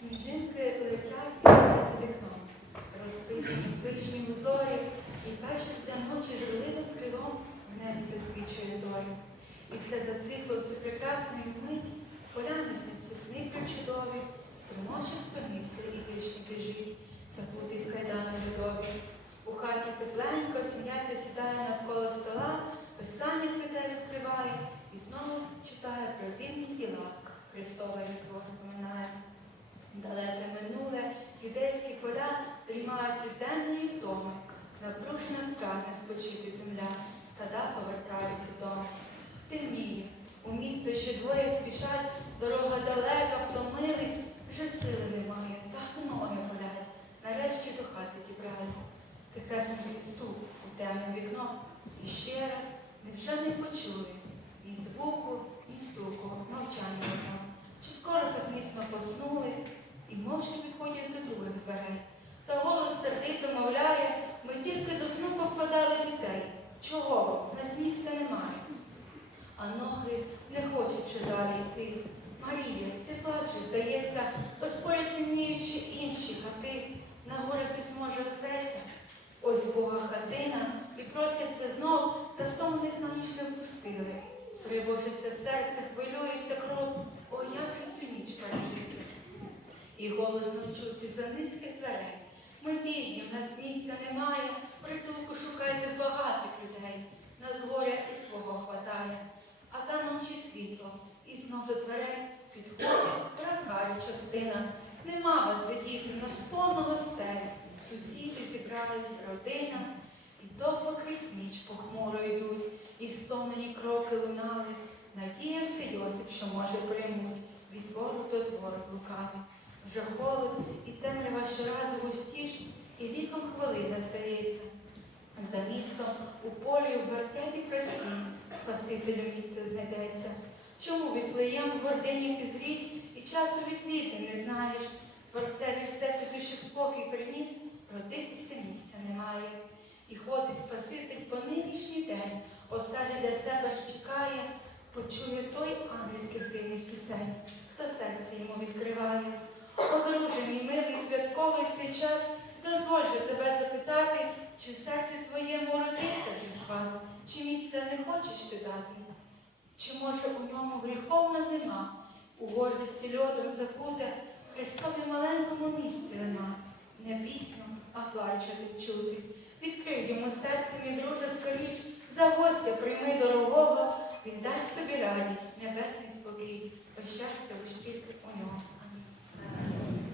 Сніжинки летять і летять за вікном, розписані пишні узорі, і вечір для ночі журливим крилом в небі засвічує зорі. І все затихло в цю прекрасну мить, полями сняться сни причудові, струмочок спинився і вишні біжить, забутий в кайдани льодові. У хаті тепленько, сім'яся сідає навколо стола, писання святе відкриває і знову читає про дивні діла, Христове Різдво споминає. Далеке минуле, юдейські поля дрімають від денної втоми. Напружена спрагне спочити земля, стада повертають додому. Темніє, у місто ще двоє спішать, дорога далека, втомились, вже сили немає, так ноги болять. Нарешті до хати дібрались. Тихесенький стук у темне вікно. І ще раз невже не почули ні звуку, ні стуку, мовчання одно. Чи скоро так міцно поснули мовчки підходять до других дверей. Та голос сердито мовляє, ми тільки до сну повкладали дітей. Чого? Нас місця немає. А ноги не хочуть ще далі йти. Марія, ти плачеш, здається, ось поряд темніючи інші хати. На горі хтось може оселься. Ось Бога хатина, і просяться знов, та знов них на ніч не впустили. Тривожиться серце, хвилюється кров. О, як же цю ніч пережити? І голосно чути за низьких дверей. Ми бідні, в нас місця немає, притулку шукайте багатих людей. Нас горя і свого хватає, а там ще світло, і знов до дверей підходить розгарю частина. Нема вас, де діти, нас повно гостей. Сусіди зібрались, родина, і довго крізь ніч похмуро йдуть, і стомлені кроки лунали. Надіявся Йосип, що може приймуть від двору до двору блукати. Вже холод і темрява щоразу густіш, і віком хвилина здається. За містом у полі в вертепі простім Спасителю місце знайдеться. Чому віфлеєм в гордині ти зріс і часу відвіти не знаєш? Творцеві Всесвіту, що спокій приніс, родитися місця немає. І ходить Спаситель по нинішній день, оселі для себе ж чекає, почує той ангельських дивних пісень, хто серце йому відкриває. О, друже, мій милий святковий цей час, дозволь тебе запитати, чи в серці твоєму родився вже спас, чи місця не хочеш ти дати? Чи може у ньому гріховна зима, у гордості льодом закуте, Христові маленькому місці нема, не пісню, а плаче відчути. Відкрий йому серце, мій друже, скоріш, за гостя прийми дорогого, він дасть тобі радість, небесний спокій, бо щастя лиш тільки у нього.